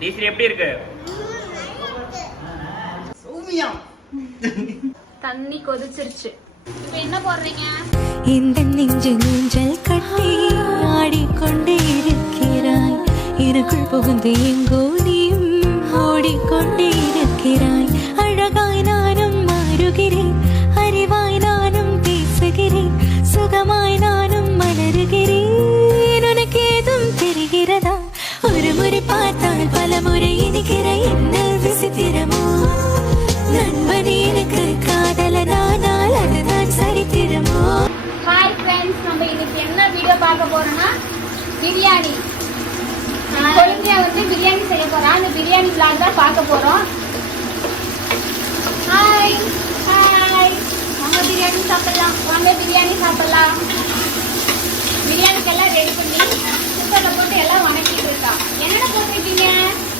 Diesel எப்படி இருக்கு? சௌமியா. தண்ணி கொதிச்சிருச்சு. இப்போ என்ன போடுறீங்க? இந்த நெஞ்சு ஊஞ்சல் கட்டி ஆடிக்கொண்டே இருக்கிறாய். எனக்குள் புகுந்து எங்கோ நீயும் என்ன விசித்திரமோ? நண்பன் எனக்கு காதலனானால் அதுதான் சரித்திரமோ? ஹாய் ஃப்ரெண்ட்ஸ் நம்ம இன்னைக்கு என்ன வீடியோ பார்க்க போறோம்னா பிரியாணி. கொழுந்தியா வந்து பிரியாணி செய்ய போறோம் அந்த பிரியாணி பிளாக் தான் பார்க்க போறோம். ஹாய் ஹாய் நம்ம பிரியாணி சாப்பிடலாம். வாங்க பிரியாணி சாப்பிடலாம். பிரியாணிக்கெல்லாம் ரெடி பண்ணி குக்கரில் போட்டு எல்லாம் வணக்கிட்டு இருக்கா என்னென்ன போட்டிருக்கீங்க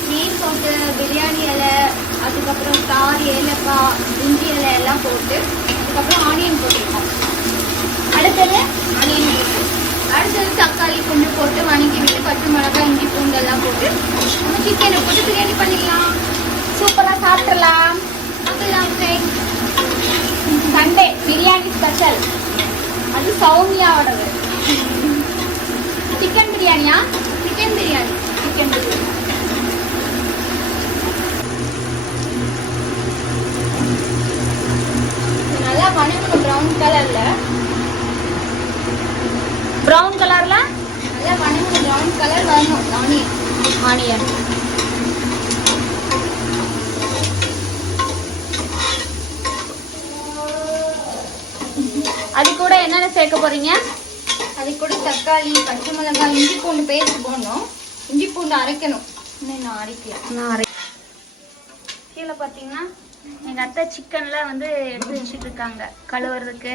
மீன் போட்டு பிரியாணி இலை அதுக்கப்புறம் தார் ஏலக்காய் இஞ்சி இலை எல்லாம் போட்டு அதுக்கப்புறம் ஆனியன் போட்டிருக்கோம். அடுத்தது ஆனியன் போட்டு அடுத்தது தக்காளி கொஞ்சம் போட்டு வணங்கி விட்டு பச்சை மிளகாய் இஞ்சி பூண்டெல்லாம் போட்டு நம்ம சிக்கனை போட்டு பிரியாணி பண்ணிக்கலாம். சூப்பராக சாப்பிட்றலாம் சாப்பிடலாம் சண்டே பிரியாணி ஸ்பெஷல் அது சௌமியாவோடது. சிக்கன் பிரியாணியா? சிக்கன் பிரியாணி. சிக்கன் பிரியாணி இது நல்லா வணங்கணும் ப்ரௌன் கலர்ல ப்ரௌன் கலர்ல நல்லா வணங்கணும் ப்ரௌன் கலர் வரணும். ஆனியன் ஆனியன் அது கூட என்னென்ன சேர்க்க போறீங்க? அது கூட தக்காளி பச்சை மிளகாய் இஞ்சி பூண்டு பேஸ்ட் போடணும். இஞ்சி பூண்டு அரைக்கணும். இன்னும் நான் அரைக்கல. நான் அரை கீழே பார்த்தீங்கன்னா எங்கள் அத்தை சிக்கன்லாம் வந்து எடுத்து வச்சுட்டு இருக்காங்க கழுவுறதுக்கு.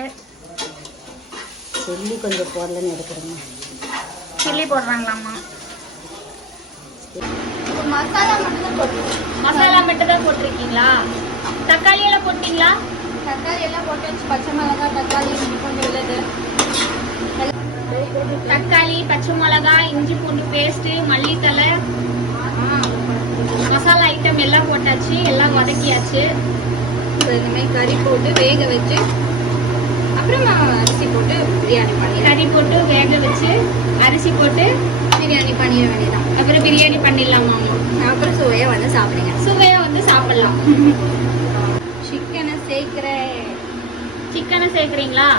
சொல்லி கொஞ்சம் போடலன்னு எடுக்கிறேங்க சில்லி போடுறாங்களாம்மா. மசாலா மட்டும் மசாலா மட்டும் தான் போட்டிருக்கீங்களா? தக்காளி எல்லாம் போட்டீங்களா? தக்காளி எல்லாம் போட்டாச்சு பச்சை மிளகாய் தக்காளி இஞ்சி பூண்டு உள்ளது தக்காளி பச்சை மிளகாய் இஞ்சி பூண்டு பேஸ்ட் மல்லித்தலை ஐட்டம் எல்லாம் போட்டாச்சு எல்லாம் வதக்கியாச்சு. இனிமேல் கறி போட்டு வேக வச்சு அப்புறம் அரிசி போட்டு பிரியாணி பண்ணி கறி போட்டு வேக வச்சு அரிசி போட்டு பிரியாணி பண்ணிட வேண்டியதான் அப்புறம் பிரியாணி பண்ணிடலாமா அப்புறம் சுவையாக வந்து சாப்பிடுங்க. சுவையா வந்து சாப்பிடலாம். சிக்கனை சேர்க்கிறேன். சிக்கனை சேர்க்குறீங்களா?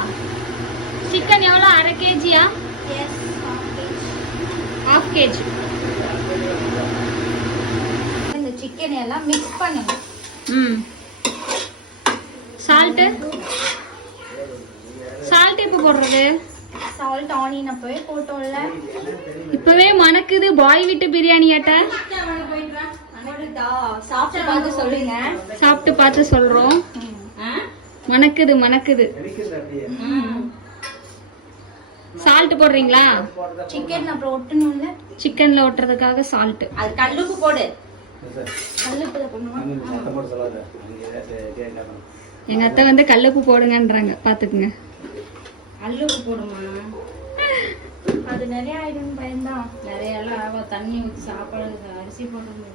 சிக்கன் எவ்வளோ அரை கேஜியா? ஹாஃப் கேஜி சிக்கனை எல்லாம் மிக்ஸ் பண்ணணும் ம். சால்ட்டு சால்ட் எப்போ போடுறது? சால்ட் ஆனியன் அப்பவே போட்டோம்ல. இப்பவே மணக்குது. பாய் விட்டு பிரியாணி ஆட்ட? சாப்பிட்டு பார்த்து சொல்லுங்க. சாப்பிட்டு பார்த்து சொல்றோம். மணக்குது மணக்குது. சால்ட் போடுறீங்களா? சிக்கன் அப்புறம் ஒட்டணும்ல. சிக்கன்ல ஒட்டுறதுக்காக சால்ட் அது கல்லுப்பு போடு. எங்க அத்தை வந்து கல்லுப்பு போடுங்கன்றாங்க. பாத்துக்குங்க. கல்லுப்பு போடுமா? அது நிறைய ஆயிடும் பயந்தான் நிறைய எல்லாம் ஆகும் தண்ணி ஊற்றி சாப்பாடு அரிசி போடுறது.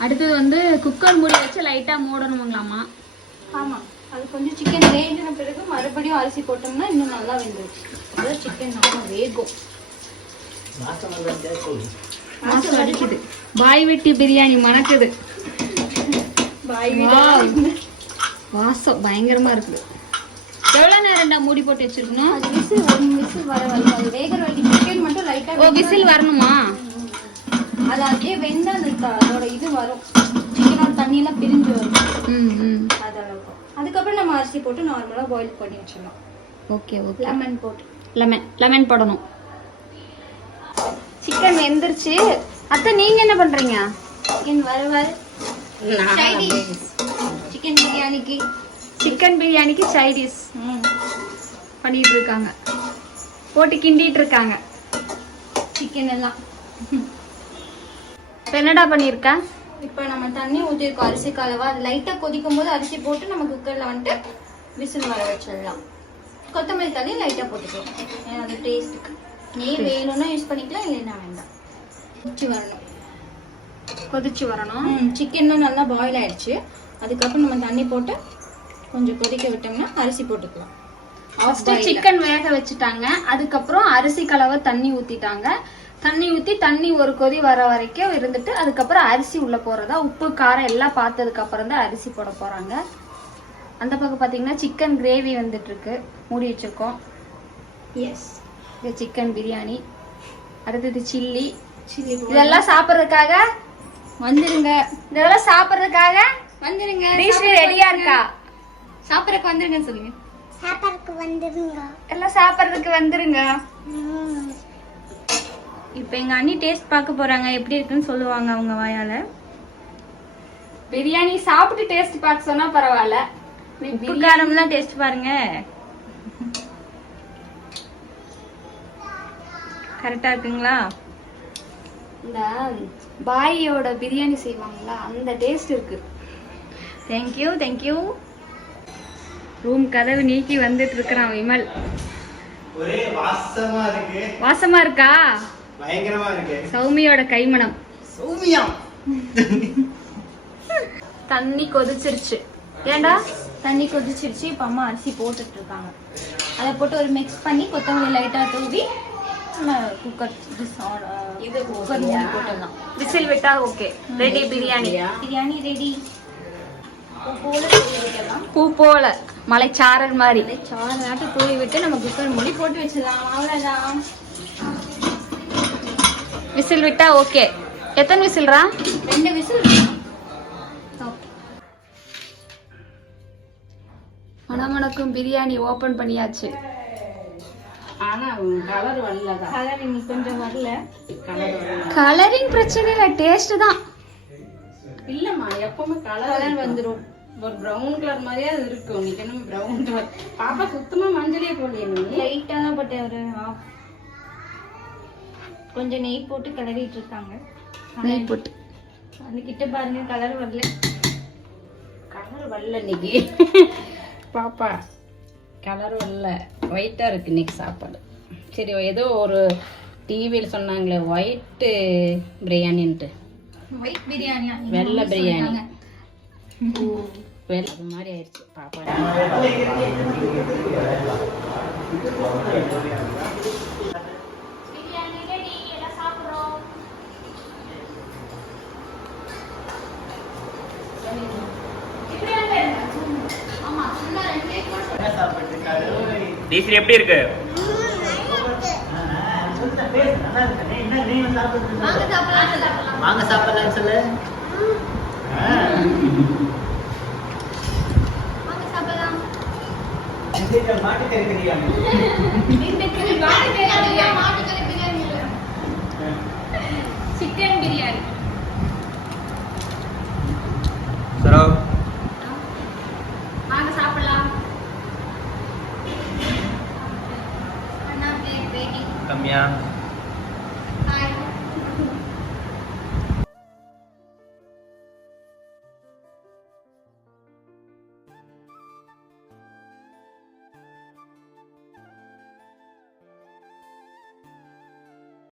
அடுத்தது வந்து குக்கர் மூடி வச்சு லைட்டா மூடணுங்களாமா ஆமா. அது கொஞ்சம் சிக்கன் வேகின பிறகு மறுபடியும் அரிசி போட்டோம்னா இன்னும் நல்லா வெந்துருச்சு. அதான் சிக்கன் நல்லா வேகும். பாய் வெட்டி பிரியாணி மணக்குது. வாசம் பயங்கரமா இருக்குது. எவ்வளவு நேரம்டா மூடி போட்டு வச்சிருக்கணும்? அது விசில் ஒரு விசில் வர வரும் அது வேகிற வரைக்கும் சிக்கன் மட்டும் லைட்டா ஓ விசில் வரணுமா? அது அப்படியே வெந்தா அதோட இது வரும் சிக்கனோட தண்ணி எல்லாம் பிரிஞ்சு வரும் ம் ம் அது அளவுக்கு அதுக்கப்புறம் நம்ம அரிசி போட்டு நார்மலா பாயில் பண்ணி வச்சிடலாம் ஓகே ஓகே லெமன் போட்டு. லெமன் லெமன் போடணும். சிக்கன் வெந்துருச்சு. அத்தை நீங்க என்ன பண்றீங்க? சிக்கன் வறுவல் சிக்கன் பிரியாணிக்கு. சிக்கன் பிரியாணிக்கு சைடிஸ் பண்ணிட்டு இருக்காங்க. போட்டு கிண்டிட்டு இருக்காங்க. சிக்கன் எல்லாம். இப்ப என்னடா பண்ணிருக்க? இப்போ நம்ம தண்ணி ஊற்றிருக்கோம் அரிசி கலவா. அது லைட்டாக கொதிக்கும் போது அரிசி போட்டு நம்ம குக்கரில் வந்துட்டு விசில் வர வச்சிடலாம். கொத்தமல்லி தண்ணி லைட்டாக போட்டுக்கலாம். ஏன்னா அது டேஸ்ட்டுக்கு நெய் வேணும்னா யூஸ் பண்ணிக்கலாம் இல்லைன்னா வேண்டாம். கொதிச்சு வரணும். கொதிச்சு வரணும். சிக்கனும் நல்லா பாயில் ஆயிடுச்சு. அதுக்கப்புறம் நம்ம தண்ணி போட்டு கொஞ்சம் கொதிக்க விட்டோம்னா அரிசி போட்டுக்கலாம். ஃபர்ஸ்ட் சிக்கன் வேக வச்சுட்டாங்க. அதுக்கப்புறம் அரிசி கலவை தண்ணி ஊத்திட்டாங்க. தண்ணி ஊத்தி தண்ணி ஒரு கொதி வர வரைக்கும் இருந்துட்டு அதுக்கப்புறம் அரிசி உள்ள போறதா உப்பு காரம் எல்லாம் பார்த்ததுக்கு அப்புறம் தான் அரிசி போட போறாங்க. அந்த பக்கம் பாத்தீங்கன்னா சிக்கன் கிரேவி வந்துட்டு இருக்கு. மூடி வச்சிருக்கோம். எஸ் இது சிக்கன் பிரியாணி அடுத்தது சில்லி சில்லி இதெல்லாம் சாப்பிட்றதுக்காக வந்துருங்க. இதெல்லாம் சாப்பிட்றதுக்காக வந்துருங்க. டிஷ் ரெடியா இருக்கா? சாப்பிட்றதுக்கு வந்துருங்க சொல்லுங்க. எல்லாம் சாப்பிட்றதுக்கு வந்துருங்க. இப்போ எங்க அண்ணி டேஸ்ட் பார்க்க போறாங்க. எப்படி இருக்குன்னு சொல்லுவாங்க அவங்க வாயால. பிரியாணி சாப்பிட்டு டேஸ்ட் பார்க்க சொன்னா பரவாயில்ல. உப்பு காரம்லாம் டேஸ்ட் பாருங்க. கரெக்டா இருக்குங்களா? இந்த பாயோட பிரியாணி செய்வாங்கல்ல அந்த டேஸ்ட் இருக்கு. தேங்க்யூ தேங்க்யூ ரூம் கதவு நீக்கி வந்துட்டு இருக்கிறான் விமல். ஒரே வாசமா இருக்கு. வாசமா இருக்கா? பயங்கரமா இருக்கு. சௌமியோட கைமணம். சௌமியம் தண்ணி கொதிச்சிருச்சு. ஏண்டா? தண்ணி கொதிச்சிருச்சு இப்போ அம்மா அரிசி போட்டுட்டு இருக்காங்க அதை போட்டு ஒரு மிக்ஸ் பண்ணி கொத்தமல்லி லைட்டாக தூவி குக்கர் இது குக்கர் மூடி போட்டுடலாம். விசில் விட்டா okay ready biryani. Biryani ready பூ போல மலைச்சாரல் மாதிரி. சாறு நாட்டு தூவி விட்டு நம்ம குக்கர் மூடி போட்டு வச்சிடலாம். அவ்வளோதான் விசில் விட்டா ஓகே. எத்தனை விசில்ரா ரெண்டு விசில் மணமணக்கும் பிரியாணி ஓபன் பண்ணியாச்சு. ஆனா கலர் வரலதான் கலர் இன்னைக்கு கொஞ்சம் வரல. கலரிங் பிரச்சனை இல்லை டேஸ்ட் தான். இல்லம்மா எப்பவுமே கலர் வந்துடும் ஒரு பிரவுன் கலர் மாதிரியே அது இருக்கும். நீ என்ன பிரவுன் கலர் பாப்பா சுத்தமா மஞ்சளே போடலையே நீ. லைட்டாக தான் போட்டு ஒரு half. கொஞ்சம் நெய் போட்டு கிளறிட்டு இருக்காங்க. நெய் போட்டு. அந்த கிட்ட பாருங்க கலர் வரல. கலர் வரல இன்னைக்கு. பாப்பா கலர் வரல. ஒயிட்டா இருக்கு இன்னைக்கு சாப்பாடு. சரி ஏதோ ஒரு டிவியில் சொன்னாங்களே ஒயிட்டு பிரியாணின்ட்டு. ஒயிட் பிரியாணி வெள்ளை பிரியாணி. வெள்ளை அது மாதிரி ஆயிடுச்சு. பாப்பா டீசல் எப்படி இருக்கு? வாங்க சாப்பிடலாம். சொல்லு மாட்டுக்கறி பிரியாணி ตาย